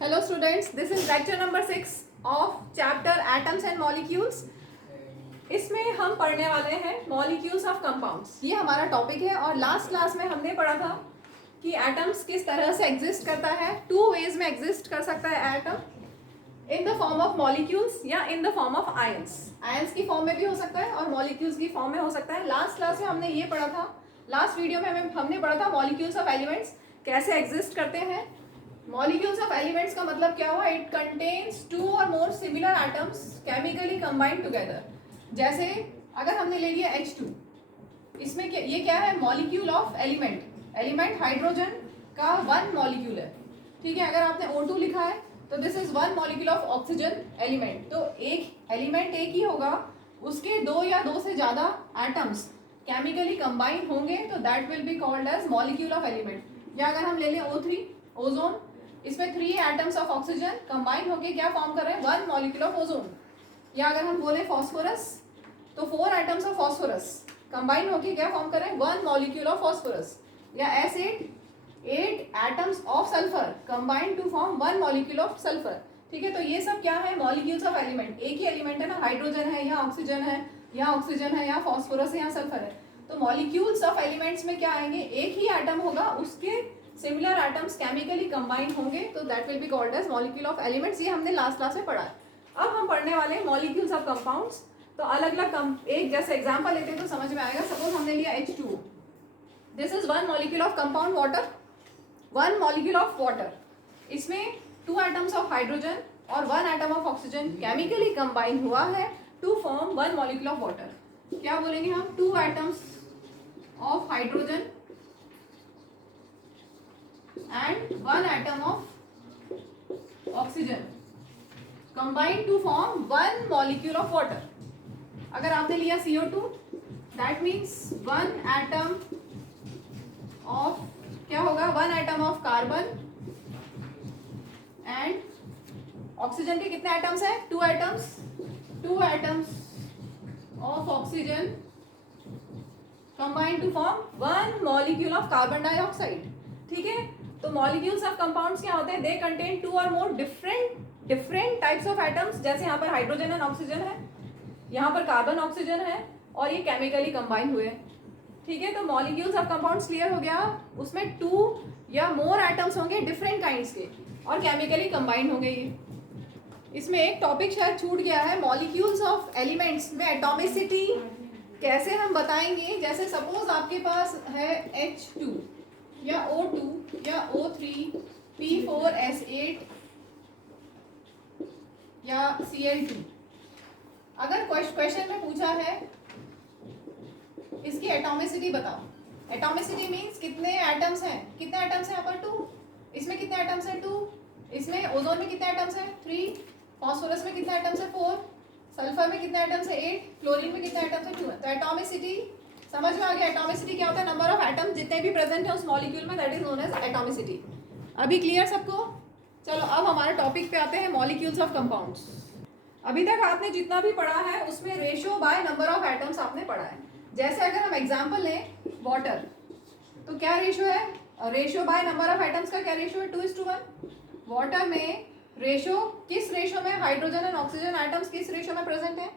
Hello students, this is lecture number 6 of chapter Atoms and Molecules. इसमें हम पढ़ने वाले हैं मॉलिक्यूल्स ऑफ कंपाउंड्स. ये हमारा टॉपिक है और लास्ट क्लास में हमने पढ़ा था कि एटम्स किस तरह से एग्जिस्ट करता है. टू वेज में एग्जिस्ट कर सकता है atom, in the form of molecules या in the form of ions. Ions की फॉर्म में भी हो सकता है और मॉलिक्यूल्स की फॉर्म में हो सकता है. लास्ट क्लास में हमने ये पढ़ा था, लास्ट वीडियो में हमने पढ़ा था मॉलिक्यूल्स ऑफ एलिमेंट्स कैसे एग्जिस्ट करते हैं. मॉलिक्यूल्स ऑफ एलिमेंट्स का मतलब क्या हुआ? इट कंटेन्स टू और more similar atoms chemically combined together. जैसे अगर हमने ले लिया H2, इसमें ये क्या है? Molecule of element. Element hydrogen का वन मॉलिक्यूल है, ठीक है. अगर आपने O2 लिखा है तो this is one molecule of oxygen element. तो एक एलिमेंट एक ही होगा, उसके दो या दो से ज्यादा एटम्स केमिकली कंबाइन होंगे तो that will be called as molecule of element. या अगर हम ले लें O3, ओजोन, इसमें 3 एटम्स ऑफ ऑक्सीजन कंबाइन होके क्या फॉर्म कर रहे हैं? One molecule of ozone. या अगर हम बोले फॉस्फोरस तो 4 एटम्स ऑफ फॉस्फोरस कंबाइन होके क्या फॉर्म कर रहे हैं? One molecule of phosphorus. या S8, 8 atoms of sulphur combine to form one molecule of sulphur. ठीक है, तो ये सब क्या है? Molecules of element. एक ही एलिमेंट है ना, हाइड्रोजन है या ऑक्सीजन है या ऑक्सीजन है या फॉस्फोरस है या सल्फर है. तो मॉलिक्यूल्स ऑफ एलिमेंट्स में क्या आएंगे? एक ही एटम होगा, उसके सिमिलर एटम्स केमिकली कंबाइन होंगे तो that will be called as molecule of elements. ये हमने लास्ट क्लास में पढ़ा है. अब हम पढ़ने वाले हैं मॉलिक्यूल्स ऑफ कंपाउंड्स. तो अलग अलग एक जैसे एग्जांपल लेते हैं तो समझ में आएगा. सपोज हमने लिया H2, this is one molecule of compound water. One molecule of water, इसमें 2 एटम्स ऑफ हाइड्रोजन और 1 atom of oxygen chemically combine हुआ है to form one molecule of water. क्या बोलेंगे हम? 2 atoms of hydrogen and 1 atom of oxygen combined to form one molecule of water. अगर आपने लिया CO2, that means 1 atom of क्या होगा? 1 atom of carbon and oxygen के कितने atoms हैं? 2 atoms. 2 atoms of oxygen combined to form one molecule of carbon dioxide. ठीक है, तो मॉलिक्यूल्स ऑफ कंपाउंड्स क्या होते हैं? दे कंटेन 2 और more different types of atoms. जैसे यहाँ पर हाइड्रोजन एंड ऑक्सीजन है, यहाँ पर कार्बन ऑक्सीजन है और ये केमिकली कंबाइन हुए. ठीक है, तो मॉलिक्यूल्स ऑफ कंपाउंड्स क्लियर हो गया. उसमें 2 या मोर एटम्स होंगे डिफरेंट काइंड्स के और केमिकली कंबाइन होंगे. ये इसमें एक टॉपिक शायद छूट गया है. मॉलिक्यूल्स ऑफ एलिमेंट्स में एटॉमिसिटी कैसे हम बताएंगे. जैसे सपोज आपके पास है H2 या O2 या O3, P4S8 या Cl2. अगर क्वेश्चन में पूछा है इसकी एटॉमिसिटी बताओ. एटॉमिसिटी मींस कितने एटम्स हैं. कितने एटम्स हैं यहाँ पर? 2. इसमें कितने एटम्स हैं? 2. इसमें ओजोन में कितने एटम्स हैं? 3. फॉस्फोरस में कितने एटम्स हैं? 4. सल्फर में कितने एटम्स हैं? 8. क्लोरीन में कितने एटम्स हैं? 2. तो एटॉमिसिटी समझ में आ गया. एटॉमिसिटी क्या होता है? नंबर ऑफ एटम्स जितने भी प्रेजेंट है उस मॉलिक्यूल में, that is known as atomicity. अभी क्लियर सबको? चलो अब हमारे टॉपिक पे आते हैं मॉलिक्यूल्स ऑफ कंपाउंड्स. अभी तक आपने जितना भी पढ़ा है उसमें ratio by number of atoms आपने पढ़ा है. जैसे अगर हम एग्जांपल लें वाटर, तो क्या रेशियो है? Ratio by number of atoms का क्या रेशियो है? 2:1. वाटर में रेशियो किस रेशियो में? हाइड्रोजन एंड ऑक्सीजन एटम्स किस रेशियो में प्रेजेंट है?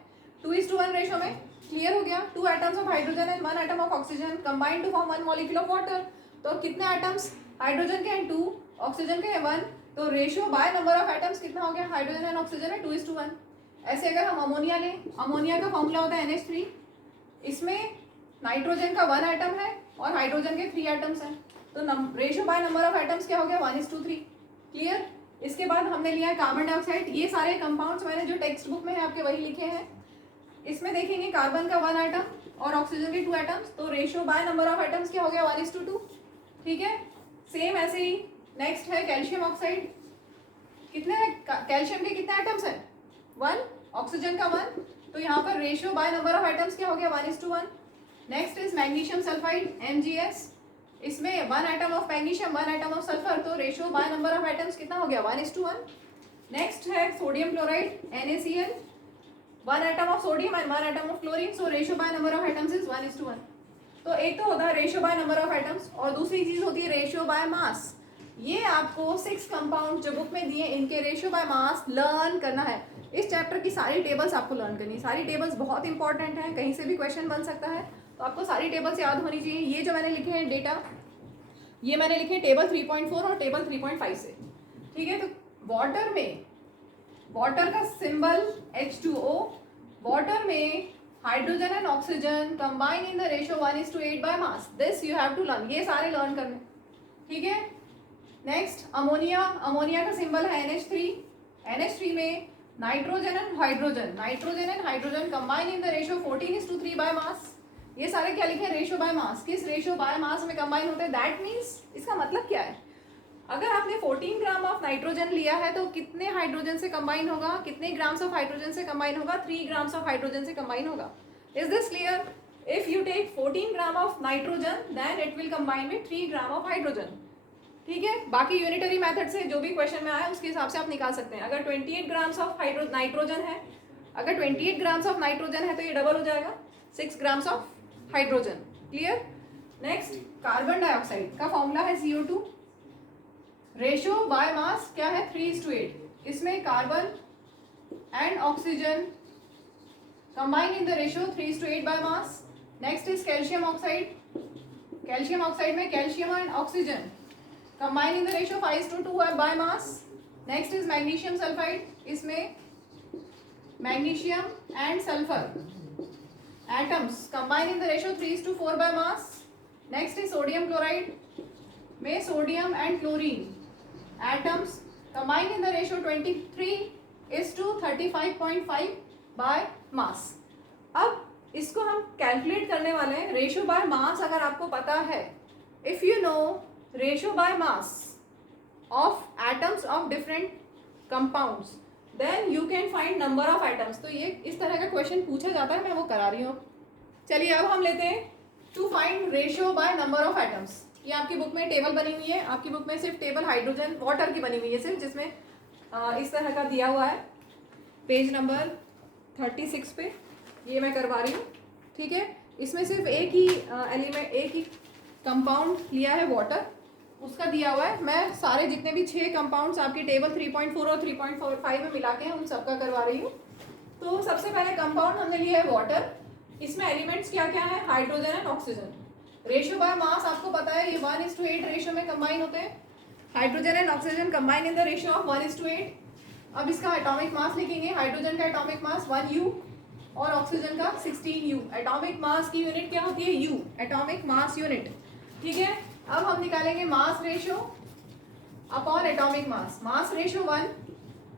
2:1 रेशियो में. क्लियर हो गया. 2 atoms of hydrogen and 1 atom of oxygen combined to form one molecule of water. तो कितने एटम्स हाइड्रोजन के हैं? 2. ऑक्सीजन के हैं 1. तो ratio by number of atoms कितना हो गया? हाइड्रोजन एंड ऑक्सीजन है 2:1. ऐसे अगर हम अमोनिया लें, अमोनिया का फॉर्मूला होता है NH3. इसमें नाइट्रोजन का 1 एटम है और हाइड्रोजन के 3 एटम्स हैं. तो ratio by number of atoms क्या हो गया? 1:3. क्लियर. इसके बाद हमने लिया है कार्बन डाइऑक्साइड. ये सारे कंपाउंड्स मैंने जो टेक्स्ट बुक में है आपके वही लिखे हैं. इसमें देखेंगे कार्बन का 1 एटम और ऑक्सीजन के 2 एटम्स. तो ratio by number of atoms क्या हो गया? 1:2. ठीक है, सेम ऐसे ही नेक्स्ट है कैल्शियम ऑक्साइड. कितने कैल्शियम के कितने एटम्स हैं? 1. ऑक्सीजन का 1. तो यहाँ पर ratio by number of atoms क्या हो गया? 1:1. Next is magnesium sulphide MgS. इसमें 1 atom of magnesium 1 atom of sulphur. तो ratio by number of atoms कितना हो गया? 1:1. नेक्स्ट है sodium chloride NaCl. 1 atom of sodium and 1 atom of chlorine. So ratio by number of atoms is 1:1. तो एक तो होता है ratio by number of atoms और दूसरी चीज होती है रेशियो बाय मास. ये आपको 6 कंपाउंड जो बुक में दिए इनके रेशियो बाय मास लर्न करना है। इस चैप्टर की सारी टेबल्स आपको लर्न करनी है। सारी टेबल्स बहुत इंपॉर्टेंट हैं, कहीं से भी क्वेश्चन बन सकता है, तो आपको सारी टेबल्स याद होनी चाहिए। ये जो मैंने लिखे हैं डेटा, ये मैंने लिखे टेबल 3.4 और टेबल 3.5 से, ठीक है। तो वाटर में, वाटर का सिंबल H2O, वाटर में hydrogen and oxygen combine in the ratio 1:8 by mass, this you have to learn, ये सारे लर्न करने, ठीक है। नेक्स्ट अमोनिया, अमोनिया का सिंबल है NH3, NH3 में nitrogen and hydrogen, nitrogen and hydrogen combine in the ratio 14:3 by mass. ये सारे क्या लिखे हैं, रेशियो बाय मास, किस रेशियो बाय मास में कंबाइन होते हैं। दैट मीन्स इसका मतलब क्या है, अगर आपने 14 ग्राम ऑफ नाइट्रोजन लिया है तो कितने हाइड्रोजन से कंबाइन होगा, कितने ग्राम्स ऑफ हाइड्रोजन से कंबाइन होगा, 3 ग्राम्स ऑफ हाइड्रोजन से कंबाइन होगा। Is this clear? If you take 14 gram of nitrogen then it will combine with 3 gram of hydrogen, ठीक है। बाकी यूनिटरी मेथड से जो भी क्वेश्चन में आया उसके हिसाब से आप निकाल सकते हैं। अगर 28 ग्राम्स ऑफ नाइट्रोजन है, अगर 28 ग्राम्स ऑफ नाइट्रोजन है तो ये डबल हो जाएगा 6 grams of hydrogen. Clear? Next carbon dioxide का फॉर्मूला है CO2, रेशियो बाय मास क्या है 3:8। इसमें carbon and oxygen combine in the ratio 3:8 by mass. Next is calcium oxide, calcium oxide में calcium and oxygen combine in the ratio 5:2 by mass. Next is magnesium sulphide, इसमें magnesium and sulphur atoms combine in the ratio 3:4 by mass. Next is sodium chloride में sodium and chlorine atoms combine in the ratio 23:35.5 by mass. अब इसको हम calculate करने वाले हैं ratio by मास। अगर आपको पता है, if you know ratio by mass of atoms of different compounds then you can find number of items. तो ये इस तरह का क्वेश्चन पूछा जाता है, मैं वो करा रही हूँ। चलिए अब हम लेते हैं to find ratio by number of items. ये आपकी बुक में टेबल बनी हुई है, आपकी बुक में सिर्फ टेबल हाइड्रोजन वाटर की बनी हुई है सिर्फ, जिसमें इस तरह का दिया हुआ है पेज नंबर 36 पे, ये मैं करवा रही हूँ, ठीक है। इसमें सिर्फ एक ही एलिमेंट, एक ही कंपाउंड लिया है वाटर, उसका दिया हुआ है। मैं सारे जितने भी 6 कंपाउंड्स आपके टेबल 3.4 और 3.5 में मिला के हैं उन सबका करवा रही हूँ। तो सबसे पहले कंपाउंड हमने लिया है वाटर, इसमें एलिमेंट्स क्या क्या है, hydrogen and oxygen. Ratio by मास आपको पता है ये 1:8 रेशियो में कंबाइन होते हैं। Hydrogen and oxygen combine in the ratio of 1:8। अब इसका एटॉमिक मास लिखेंगे, हाइड्रोजन का एटॉमिक मास 1U और ऑक्सीजन का 16U। एटॉमिक मास की यूनिट क्या होती है, U, एटॉमिक मास यूनिट, ठीक है। अब हम निकालेंगे mass ratio upon atomic mass, mass ratio 1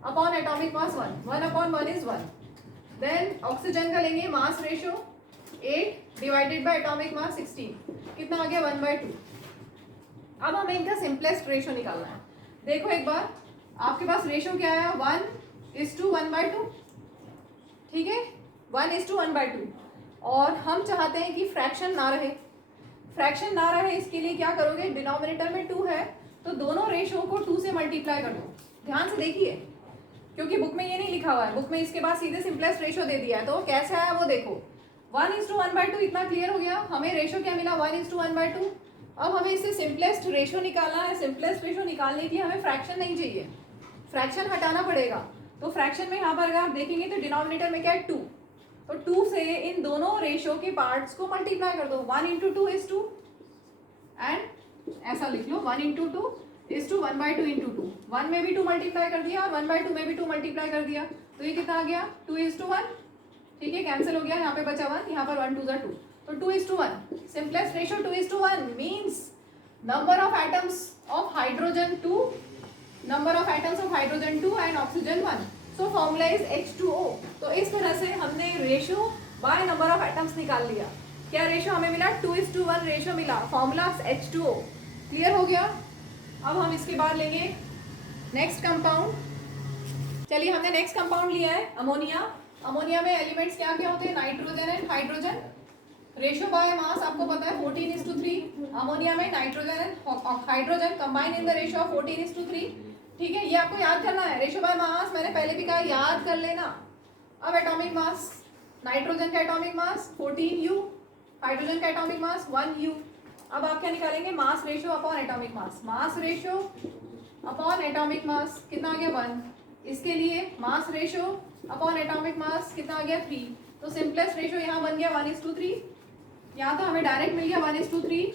upon atomic mass 1 upon 1 is 1। Then oxygen का लेंगे mass ratio 8 divided by atomic mass 16, कितना आ गया 1/2। अब हमें इनका सिंपलेस्ट रेशियो निकालना है। देखो एक बार, आपके पास रेशियो क्या है 1:1/2, ठीक है, 1:1/2। और हम चाहते हैं कि फ्रैक्शन ना रहे, फ्रैक्शन ना रहे इसके लिए क्या करोगे, डिनोमिनेटर में 2 है तो दोनों रेशियो को 2 से मल्टीप्लाई कर दो। ध्यान से देखिए, क्योंकि बुक में ये नहीं लिखा हुआ है, बुक में इसके बाद सीधे सिंपलेस्ट रेशियो दे दिया है, तो कैसे आया वो देखो। 1:1/2 इतना क्लियर हो गया, हमें रेशियो क्या मिला 1:1/2। अब हमें इससे सिंपलेस्ट रेशियो निकालना है। सिंपलेस्ट रेशियो निकालने के लिए हमें फ्रैक्शन नहीं चाहिए, फ्रैक्शन हटाना पड़ेगा। तो फ्रैक्शन में यहाँ पर अगर आप देखेंगे तो डिनोमिनेटर में क्या है 2, तो 2 से इन दोनों रेशियो के पार्ट्स को मल्टीप्लाई कर दो। 1 × 2 is 2 एंड ऐसा लिख लो 1 × 2 is 2, 1/2 × 2। 1 में भी 2 मल्टीप्लाई कर दिया और 1/2 में भी 2 मल्टीप्लाई कर दिया, तो ये कितना आ गया 2:1, ठीक है, कैंसिल हो गया, यहाँ पे बचा 1, यहाँ पर 1 2 2, तो 2:1। Simplest ratio 2:1 means number of atoms of hydrogen 2, number of atoms of hydrogen 2 and oxygen 1। So formula is H2O। तो इस तरह से हमने ratio by number of atoms निकाल लिया। क्या रेशियो हमें मिला 2:1 रेशियो मिला, फॉर्मूला H2O। क्लियर हो गया? अब हम इसके बाद लेंगे नेक्स्ट कंपाउंड। चलिए हमने नेक्स्ट कंपाउंड लिया है अमोनिया। अमोनिया में एलिमेंट्स क्या क्या होते हैं, nitrogen and hydrogen. Ratio by मास आपको पता है 14:3। अमोनिया में nitrogen and hydrogen combine in the ratio of 14:3, ठीक है। ये आपको याद करना है। रेशियो बाय मास मैंने पहले भी कहा, याद कर लेना। अब एटॉमिक मास, नाइट्रोजन का एटॉमिक मास 14U, हाइड्रोजन का एटॉमिक मास 1U। अब आप क्या निकालेंगे, mass ratio upon atomic mass. Mass ratio upon atomic मास कितना आ गया 1। इसके लिए मास रेशियो अपॉन एटॉमिक मास कितना आ गया 3। तो सिंपलेस्ट रेशियो यहाँ बन गया 1:3। यहाँ तो हमें डायरेक्ट मिल गया 1:3,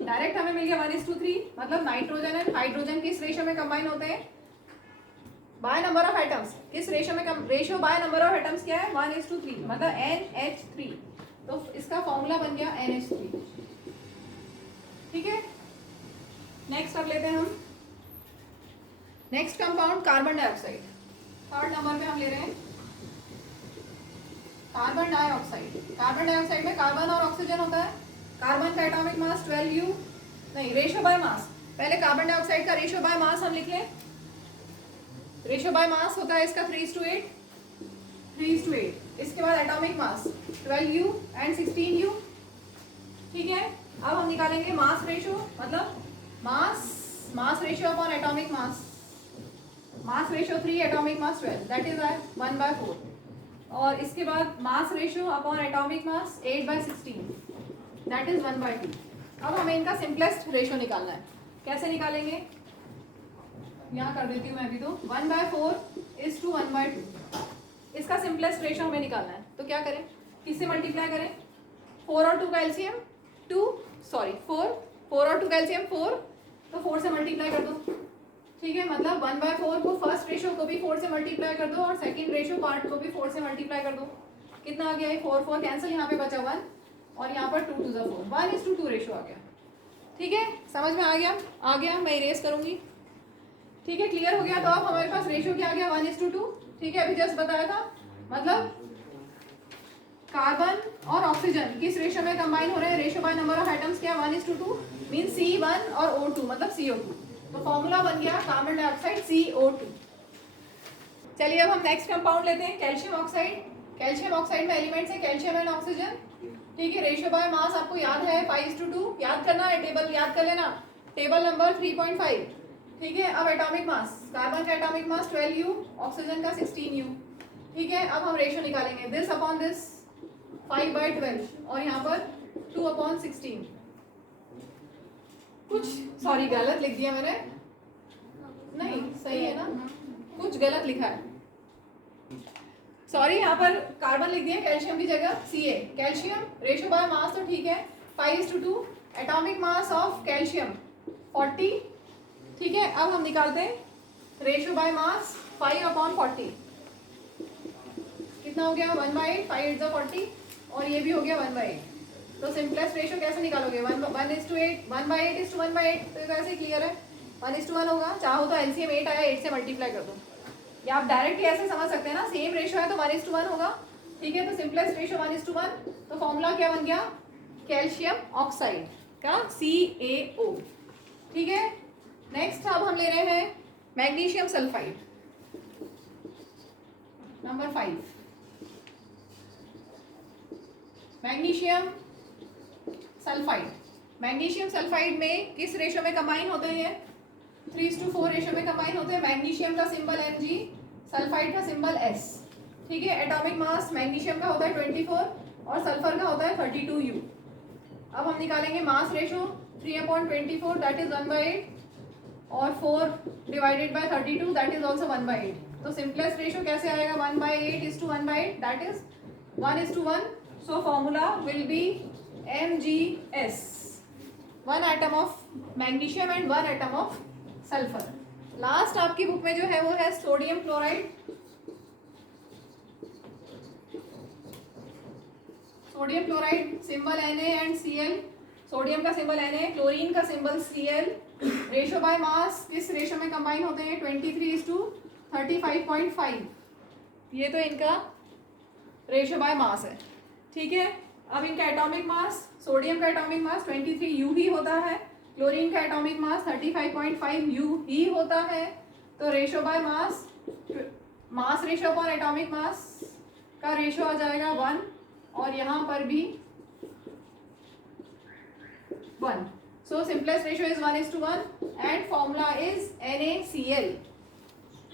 डायरेक्ट हमें मिल गया 1:3। मतलब नाइट्रोजन एंड हाइड्रोजन किस रेशियो में कंबाइन होते हैं, बाय नंबर ऑफ एटम्स। किस रेशियो में, ratio by number of atoms क्या है 1:3, मतलब NH3। तो इसका फॉर्मूला बन गया NH3। ठीक है, नेक्स्ट अब लेते हैं हम next compound carbon dioxide. Third number पे हम ले रहे हैं कार्बन डाइऑक्साइड। कार्बन डाइऑक्साइड में कार्बन और ऑक्सीजन होता है। कार्बन का एटॉमिक मास 12U, नहीं रेशियो बाय मास। पहले कार्बन डाइऑक्साइड का रेशियो बाय मास हम लिख लें। रेशियो बाय मास होता है इसका 3:8, 3:8। इसके बाद atomic mass 12U and 16U। ठीक है, अब हम निकालेंगे मास रेशियो, मतलब मास ratio upon atomic mass. Mass ratio 3, atomic mass 12, that is 1/4। और इसके बाद मास ratio upon atomic mass 8/16, that is 1/2। अब हमें इनका सिंपलेस्ट रेशियो निकालना है। कैसे निकालेंगे, यहाँ कर देती हूँ मैं भी। तो 1/4:1/2, इसका सिंपलेस्ट रेशियो हमें निकालना है। तो क्या करें, किससे मल्टीप्लाई करें, 4 और 2 का एलसीएम 4 और 2 का एलसीएम 4, तो 4 से मल्टीप्लाई कर दो। ठीक है, मतलब 1/4 को फर्स्ट रेशियो को भी 4 से मल्टीप्लाई कर दो और सेकंड रेशियो पार्ट को भी 4 से मल्टीप्लाई कर दो। कितना आ गया है 4 कैंसिल, यहाँ पे बचा 1 और यहाँ पर 2 to the 4, 1:2 रेशियो आ गया। ठीक है, समझ में आ गया, मैं इरेज करूंगी। ठीक है, क्लियर हो गया। तो अब हमारे पास रेशियो क्या आ गया 1:2। ठीक है, अभी जस्ट बताया था, मतलब कार्बन और ऑक्सीजन किस रेशियो में कंबाइन हो रहे हैं, ratio by number of atoms क्या 1:2, मीन C1 और O2 मतलब CO2। तो फॉर्मूला बन गया कार्बन डाइऑक्साइड CO2। चलिए अब हम नेक्स्ट कंपाउंड लेते हैं कैल्शियम ऑक्साइड। कैल्शियम ऑक्साइड में एलिमेंट्स है कैल्शियम एंड ऑक्सीजन। ठीक है, रेशियो बाय मास आपको याद है 5:2, याद करना है, टेबल याद कर लेना, टेबल नंबर 3.5। ठीक है, अब एटॉमिक मास, कार्बन का एटॉमिक मास 12U, ऑक्सीजन का 16U। ठीक है, अब हम रेशियो निकालेंगे, दिस अपॉन दिस 5/12 और यहाँ पर 2/16। कुछ सॉरी गलत लिख दिया मैंने, नहीं सही है ना, कुछ गलत लिखा है, सॉरी। यहाँ पर कार्बन लिख दिया कैल्शियम की जगह Ca। कैल्शियम रेशियो बाय मास तो ठीक है 5:2, एटॉमिक मास ऑफ कैल्शियम 40। ठीक है, अब हम निकालते हैं रेशियो बाय मास 5/40, कितना हो गया 1/8, 5 × 40 और ये भी हो गया 1/8। तो सिंपलेस्ट रेशियो कैसे निकालोगे 1:8, 1/8:1/8, तो ये ऐसे क्लियर है 1:1 होगा। चाहो तो एलसीएम 8 आया, 8 से मल्टीप्लाई कर दो, या आप डायरेक्टली ऐसे समझ सकते हैं ना, सेम रेशियो है तो 1:1 होगा। ठीक है, तो सिंपलेस्ट रेशियो 1:1, तो फॉर्मूला क्या बन गया कैल्शियम ऑक्साइड का CaO। ठीक है, नेक्स्ट अब हम ले रहे हैं magnesium sulphide, number 5। Magnesium sulphide, magnesium sulphide में किस रेशियो में कंबाइन होते हैं, 3:4 रेशियो में कंबाइन होते हैं। मैग्नीशियम का सिंबल Mg, सल्फाइड का सिंबल S। ठीक है, एटॉमिक मास मैग्नीशियम का होता है 24 और सल्फर का होता है 32U। अब हम निकालेंगे मास रेशियो 3/24, दैट इज 1/8 और 4/32, दैट इज ऑल्सो 1/8। तो सिंपलेस्ट रेशियो कैसे आएगा 1/8:1/8, that is 1:1। So formula will be MgS, 1 atom of magnesium and 1 atom of sulphur. Last आपकी बुक में जो है वो है sodium chloride. Sodium chloride symbol Na and Cl, sodium का सिंबल Na, क्लोरीन का सिंबल Cl। रेशियो बाय मास किस ratio में कंबाइन होते हैं 23:35.5, ये तो इनका रेशियो बाय मास है। ठीक है, अब इनका एटॉमिक मास, सोडियम का एटॉमिक मास 23U ही होता है, क्लोरीन का एटॉमिक मास 35.5U ही होता है। तो ratio by mass, mass ratio upon atomic मास का रेशियो आ जाएगा 1 और यहाँ पर भी 1। So simplest ratio is 1:1 and formula is NaCl।